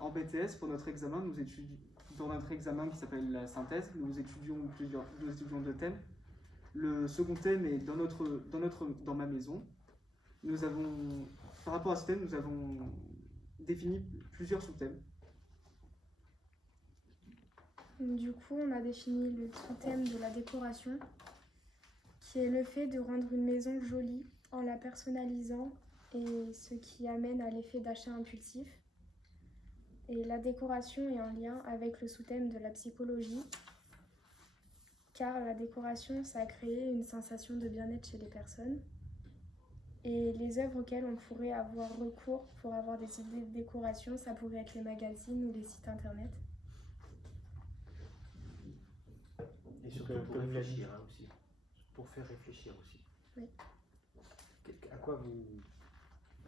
En BTS, pour notre examen, dans notre examen qui s'appelle la synthèse, nous étudions deux thèmes. Le second thème est dans ma maison. Par rapport à ce thème, nous avons défini plusieurs sous-thèmes. Du coup, on a défini le sous-thème de la décoration, qui est le fait de rendre une maison jolie en la personnalisant et ce qui amène à l'effet d'achat impulsif. Et la décoration est en lien avec le sous-thème de la psychologie, car la décoration, ça a créé une sensation de bien-être chez les personnes. Et les œuvres auxquelles on pourrait avoir recours pour avoir des idées de décoration, ça pourrait être les magazines ou les sites internet. Et surtout pour réfléchir aussi. Pour faire réfléchir aussi. Oui. À quoi vous...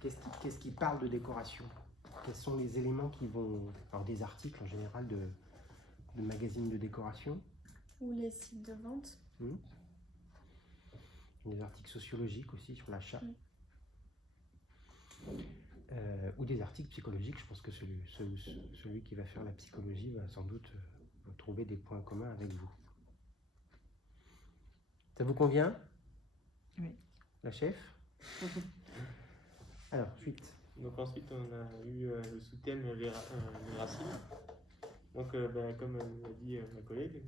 Qu'est-ce qui parle de décoration? Quels sont les éléments qui vont... Alors des articles en général de magazines de décoration. Ou les sites de vente. Des articles sociologiques aussi sur l'achat. Oui. Ou des articles psychologiques. Je pense que celui qui va faire la psychologie va sans doute trouver des points communs avec vous. Ça vous convient? Oui. La chef? Alors, suite. Donc ensuite, on a eu le sous-thème les racines. Donc, comme l'a dit ma collègue,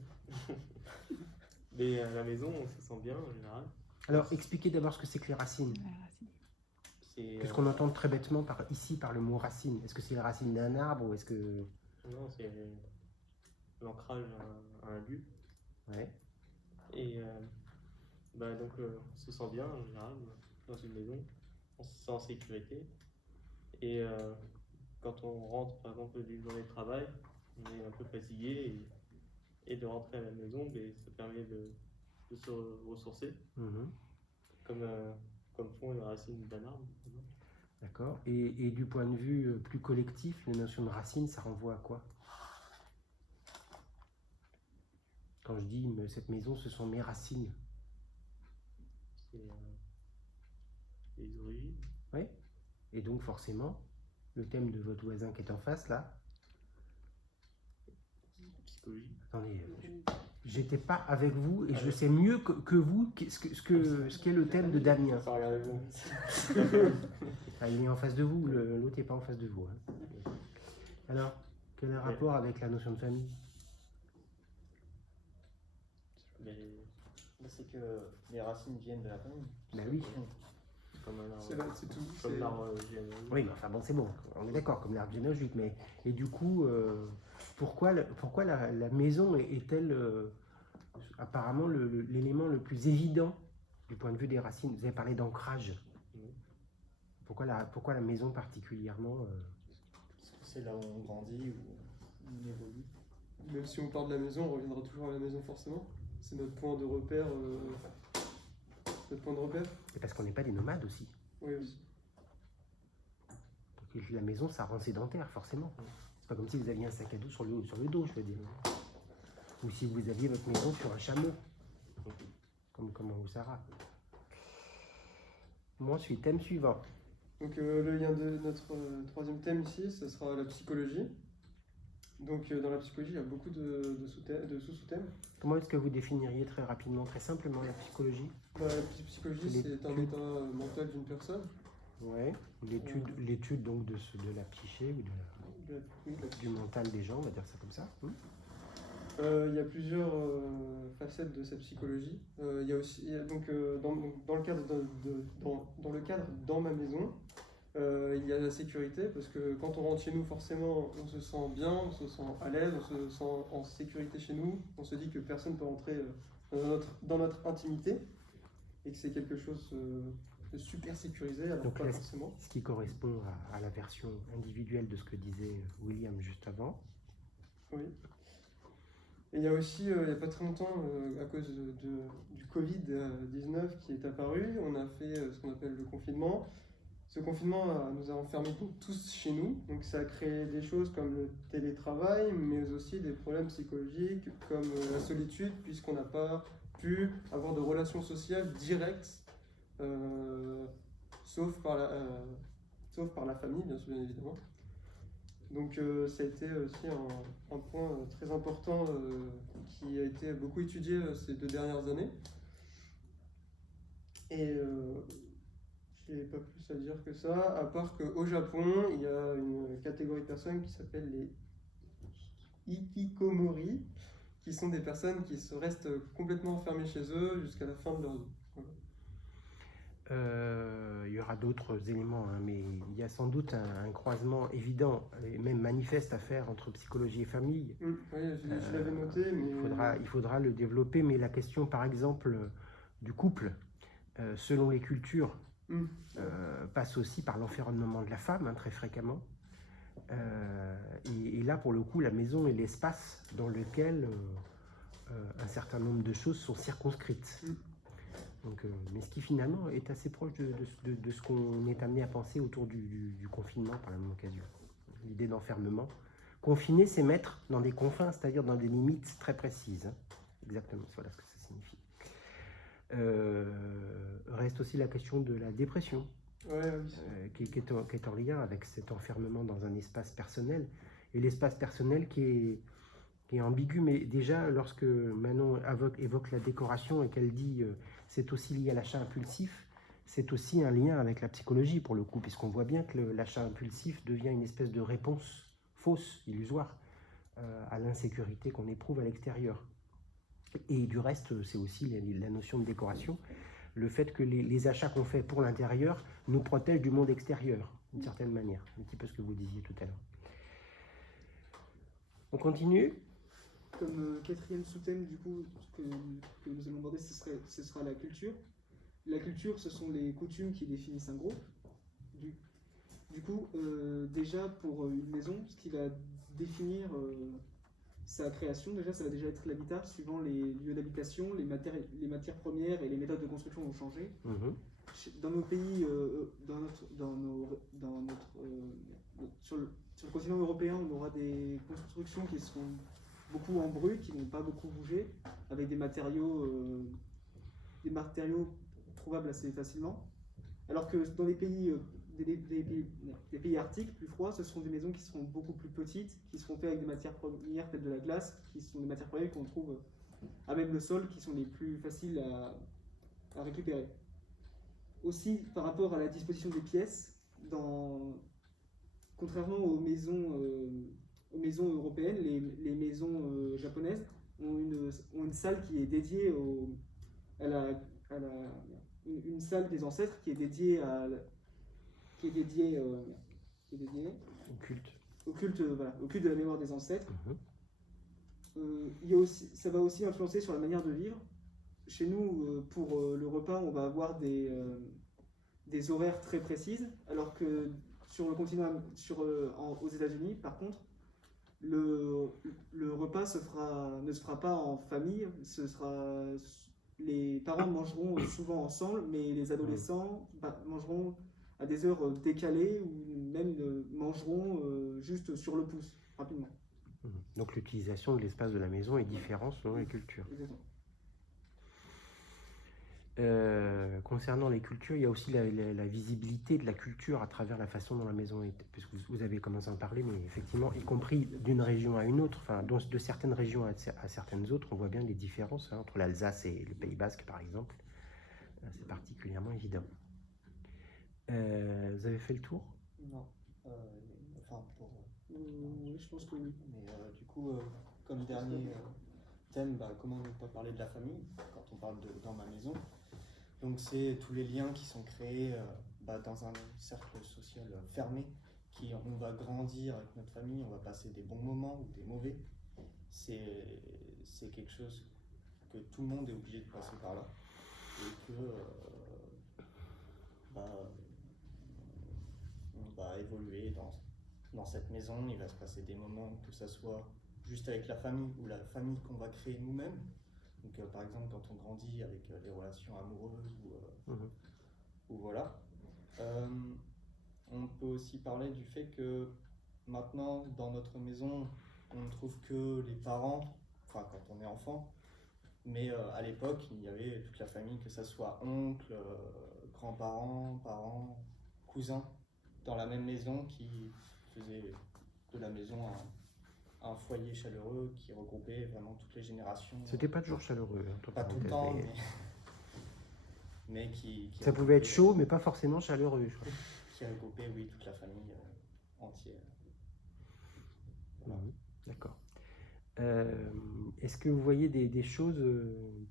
à la maison, on se sent bien en général. Alors, expliquez d'abord ce que c'est que les racines. Qu'est-ce qu'on entend très bêtement ici par le mot racine? Est-ce que c'est les racines d'un arbre ou est-ce que... Non, c'est l'ancrage à un lieu. Ouais. Et donc, on se sent bien en général dans une maison, on se sent en sécurité. Et quand on rentre, par exemple, d'une journée de travail, on est un peu fatigué et de rentrer à la maison, ça permet de se ressourcer, comme font les racines d'un arbre. D'accord. Et du point de vue plus collectif, la notion de racine, ça renvoie à quoi? Quand je dis cette maison, ce sont mes racines. C'est les origines. Oui. Et donc forcément, le thème de votre voisin qui est en face là. Psychologie. Attendez, j'étais pas avec vous et je sais mieux que vous ce qu'est le thème de Damien. Il est en face de vous, l'autre n'est pas en face de vous. Hein. Alors, quel est le rapport avec la notion de famille? C'est que les racines viennent de la famille. Ben oui. Comme un arbre. C'est tout. Comme l'arbre généalogique. Oui, mais enfin bon, c'est bon, on est d'accord, comme l'arbre généalogique. Mais et du coup, pourquoi la maison est-elle apparemment l'élément le plus évident du point de vue des racines? Vous avez parlé d'ancrage. Pourquoi la maison particulièrement Parce que c'est là où on grandit, où on évolue. Même si on part de la maison, on reviendra toujours à la maison forcément. C'est notre point de repère. C'est parce qu'on n'est pas des nomades aussi. Oui, aussi. Donc, la maison, ça rend sédentaire, forcément. C'est pas comme si vous aviez un sac à dos sur le dos, je veux dire. Ou si vous aviez votre maison sur un chameau, comme en Oussara. Moi, je suis thème suivant. Donc le lien de notre troisième thème ici, ce sera la psychologie. Donc dans la psychologie, il y a beaucoup de sous-thèmes. Comment est-ce que vous définiriez très rapidement, très simplement la psychologie? La psychologie, c'est un état mental d'une personne. Ouais. L'étude donc de la psyché ou du mental des gens, on va dire ça comme ça. Il y a plusieurs facettes de cette psychologie. Il y a aussi, donc dans le cadre dans ma maison, il y a la sécurité, parce que quand on rentre chez nous, forcément, on se sent bien, on se sent à l'aise, on se sent en sécurité chez nous. On se dit que personne ne peut rentrer dans notre intimité et que c'est quelque chose de super sécurisé, alors donc pas là, forcément. Ce qui correspond à la version individuelle de ce que disait William juste avant. Oui. Et il y a aussi, il n'y a pas très longtemps, à cause du Covid-19 qui est apparu, on a fait ce qu'on appelle le confinement. Ce confinement nous a enfermés tous chez nous, donc ça a créé des choses comme le télétravail, mais aussi des problèmes psychologiques comme la solitude, puisqu'on n'a pas pu avoir de relations sociales directes, sauf par la famille, bien évidemment. Donc ça a été aussi un point très important qui a été beaucoup étudié ces 2 dernières années. Et j'ai pas plus à dire que ça, à part qu'au Japon, il y a une catégorie de personnes qui s'appelle les hikikomori, qui sont des personnes qui restent complètement enfermées chez eux jusqu'à la fin de leur vie. Voilà. Il y aura d'autres éléments, hein, mais il y a sans doute un croisement évident et même manifeste à faire entre psychologie et famille. Oui, je l'avais noté, mais... Il faudra le développer, mais la question, par exemple, du couple, selon les cultures, passe aussi par l'environnement de la femme, hein, très fréquemment. Et là, pour le coup, la maison est l'espace dans lequel un certain nombre de choses sont circonscrites. Donc, mais ce qui finalement est assez proche de ce qu'on est amené à penser autour du confinement par la même occasion. L'idée d'enfermement. Confiner, c'est mettre dans des confins, c'est-à-dire dans des limites très précises. Hein. Exactement, voilà ce que ça signifie. Reste aussi la question de la dépression, qui est en lien avec cet enfermement dans un espace personnel. Et l'espace personnel qui est ambigu, mais déjà lorsque Manon évoque la décoration et qu'elle dit c'est aussi lié à l'achat impulsif, c'est aussi un lien avec la psychologie pour le coup, puisqu'on voit bien que l'achat impulsif devient une espèce de réponse fausse, illusoire, à l'insécurité qu'on éprouve à l'extérieur. Et du reste, c'est aussi la notion de décoration, le fait que les achats qu'on fait pour l'intérieur nous protègent du monde extérieur, d'une certaine manière, un petit peu ce que vous disiez tout à l'heure. On continue. Comme quatrième sous-thème, du coup, que nous allons aborder, ce sera la culture. La culture, ce sont les coutumes qui définissent un groupe. Du coup, déjà, pour une maison, ce qui va définir sa création, déjà, ça va déjà être l'habitat, suivant les lieux d'habitation, les matières premières et les méthodes de construction vont changer. Dans nos pays, sur le continent européen, on aura des constructions qui seront beaucoup en brut, qui ne vont pas beaucoup bouger, avec des matériaux trouvables assez facilement. Alors que dans les pays, des pays arctiques plus froids, ce seront des maisons qui seront beaucoup plus petites, qui seront faites avec des matières premières telles de la glace, qui sont des matières premières qu'on trouve à même le sol, qui sont les plus faciles à récupérer. Aussi, par rapport à la disposition des pièces, contrairement aux maisons européennes, les maisons japonaises ont une salle qui est dédiée une salle des ancêtres qui est dédiée au culte de la mémoire des ancêtres. Ça va aussi influencer sur la manière de vivre. Chez nous, pour le repas, on va avoir des horaires très précises, alors que sur le continent, aux États-Unis, par contre, le repas ne se fera pas en famille. Les parents mangeront souvent ensemble, mais les adolescents mangeront à des heures décalées ou même mangeront juste sur le pouce, rapidement. Donc l'utilisation de l'espace de la maison est différente selon les cultures. Exactement. Concernant les cultures, il y a aussi la visibilité de la culture à travers la façon dont la maison est, puisque vous avez commencé à en parler, mais effectivement, y compris d'une région à une autre, enfin, de certaines régions à certaines autres, on voit bien les différences entre l'Alsace et le Pays Basque, par exemple. C'est particulièrement évident. Vous avez fait le tour? Non. Oui, je pense que oui. Mais du coup, comme dernier thème, comment ne pas parler de la famille quand on parle dans ma maison. Donc c'est tous les liens qui sont créés dans un cercle social fermé, on va grandir avec notre famille, on va passer des bons moments ou des mauvais. C'est quelque chose que tout le monde est obligé de passer par là. Et que on va évoluer dans cette maison, il va se passer des moments, que ça soit juste avec la famille ou la famille qu'on va créer nous-mêmes. Donc par exemple quand on grandit avec les relations amoureuses ou voilà. On peut aussi parler du fait que maintenant dans notre maison on ne trouve que les parents, enfin quand on est enfant, mais à l'époque il y avait toute la famille, que ça soit oncles, grands-parents, parents, cousins, dans la même maison qui faisaient de la maison un foyer chaleureux qui regroupait vraiment toutes les générations. C'était pas toujours chaleureux, entre Pas tout le parenthèses, temps, mais qui ça pouvait être regroupait- chaud, mais pas forcément chaleureux, je crois. qui regroupait, oui, toute la famille entière. Mhm, d'accord. Est-ce que vous voyez des choses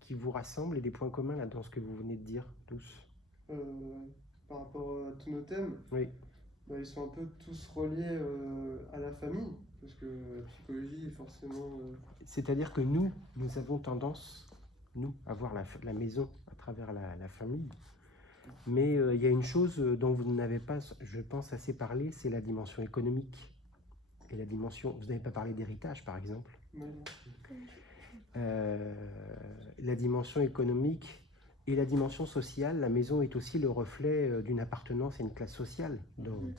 qui vous rassemblent et des points communs là, dans ce que vous venez de dire tous? Par rapport à tous nos thèmes, Oui. bah, ils sont un peu tous reliés à la famille, parce que la psychologie est forcément... C'est-à-dire que nous avons tendance, nous, à voir la maison à travers la famille. Mais il y a une chose dont vous n'avez pas, je pense, assez parlé, c'est la dimension économique. Et la dimension, vous n'avez pas parlé d'héritage, par exemple. Ouais, La dimension économique et la dimension sociale, la maison est aussi le reflet d'une appartenance à une classe sociale,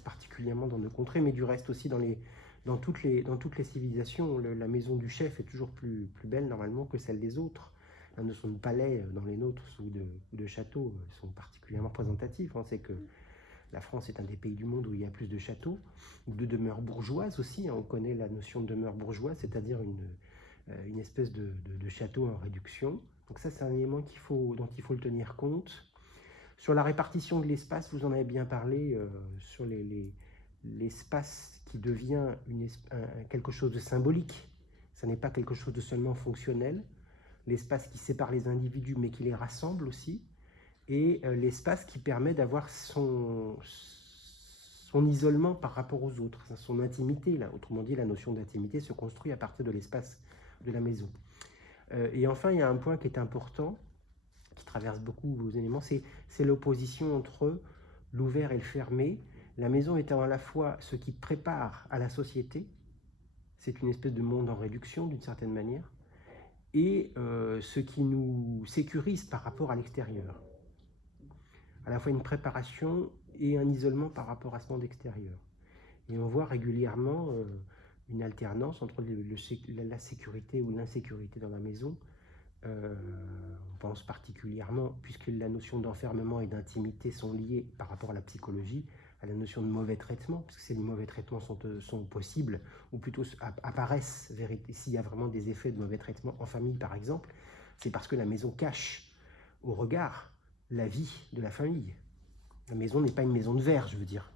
particulièrement dans nos contrées, mais du reste aussi dans toutes les civilisations. La maison du chef est toujours plus belle normalement que celle des autres. La notion de palais dans les nôtres ou de châteaux sont particulièrement représentatifs. On sait que la France est un des pays du monde où il y a plus de châteaux, ou de demeures bourgeoises aussi. On connaît la notion de demeure bourgeoise, c'est-à-dire une espèce de château en réduction. Donc ça, c'est un élément dont il faut le tenir compte. Sur la répartition de l'espace, vous en avez bien parlé, sur l'espace qui devient quelque chose de symbolique. Ça n'est pas quelque chose de seulement fonctionnel. L'espace qui sépare les individus, mais qui les rassemble aussi. Et l'espace qui permet d'avoir son isolement par rapport aux autres, son intimité. Là. Autrement dit, la notion d'intimité se construit à partir de l'espace de la maison. Et enfin, il y a un point qui est important, qui traverse beaucoup vos éléments, c'est l'opposition entre l'ouvert et le fermé. La maison étant à la fois ce qui prépare à la société, c'est une espèce de monde en réduction d'une certaine manière, et ce qui nous sécurise par rapport à l'extérieur. À la fois une préparation et un isolement par rapport à ce monde extérieur. Et on voit régulièrement une alternance entre la sécurité ou l'insécurité dans la maison. On pense particulièrement, puisque la notion d'enfermement et d'intimité sont liées par rapport à la psychologie, à la notion de mauvais traitement, parce que les mauvais traitements sont possibles, ou plutôt apparaissent s'il y a vraiment des effets de mauvais traitement en famille par exemple, c'est parce que la maison cache au regard la vie de la famille. La maison n'est pas une maison de verre, je veux dire.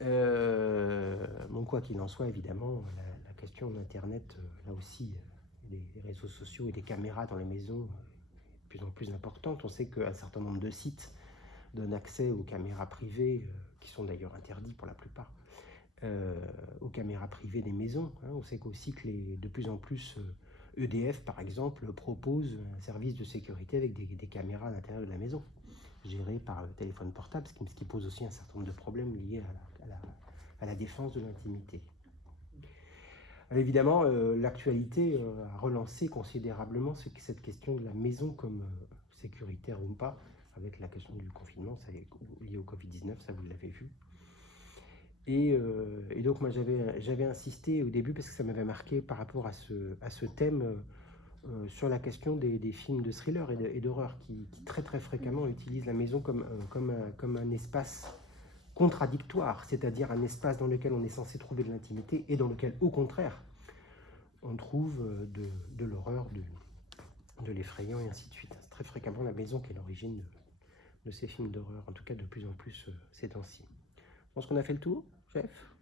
Bon, quoi qu'il en soit, évidemment, la question d'Internet, là aussi, des réseaux sociaux et des caméras dans les maisons est de plus en plus importante. On sait qu'un certain nombre de sites donnent accès aux caméras privées, qui sont d'ailleurs interdits pour la plupart, aux caméras privées des maisons. Hein. On sait qu'aussi que de plus en plus... EDF, par exemple, propose un service de sécurité avec des caméras à l'intérieur de la maison, gérées par le téléphone portable, ce qui pose aussi un certain nombre de problèmes liés à la défense de l'intimité. Évidemment, l'actualité a relancé considérablement cette question de la maison comme sécuritaire ou pas, avec la question du confinement lié au Covid-19, ça vous l'avez vu. Et donc moi j'avais insisté au début parce que ça m'avait marqué par rapport à ce thème sur la question des films de thriller et d'horreur qui très très fréquemment utilisent la maison comme un espace contradictoire, c'est-à-dire un espace dans lequel on est censé trouver de l'intimité et dans lequel au contraire on trouve de l'horreur, de l'effrayant et ainsi de suite. C'est très fréquemment la maison qui est l'origine de ces films d'horreur, en tout cas de plus en plus ces temps-ci. Je pense qu'on a fait le tour, chef.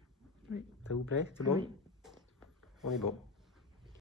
Oui. Ça vous plaît? C'est bon? Oui. On est bon.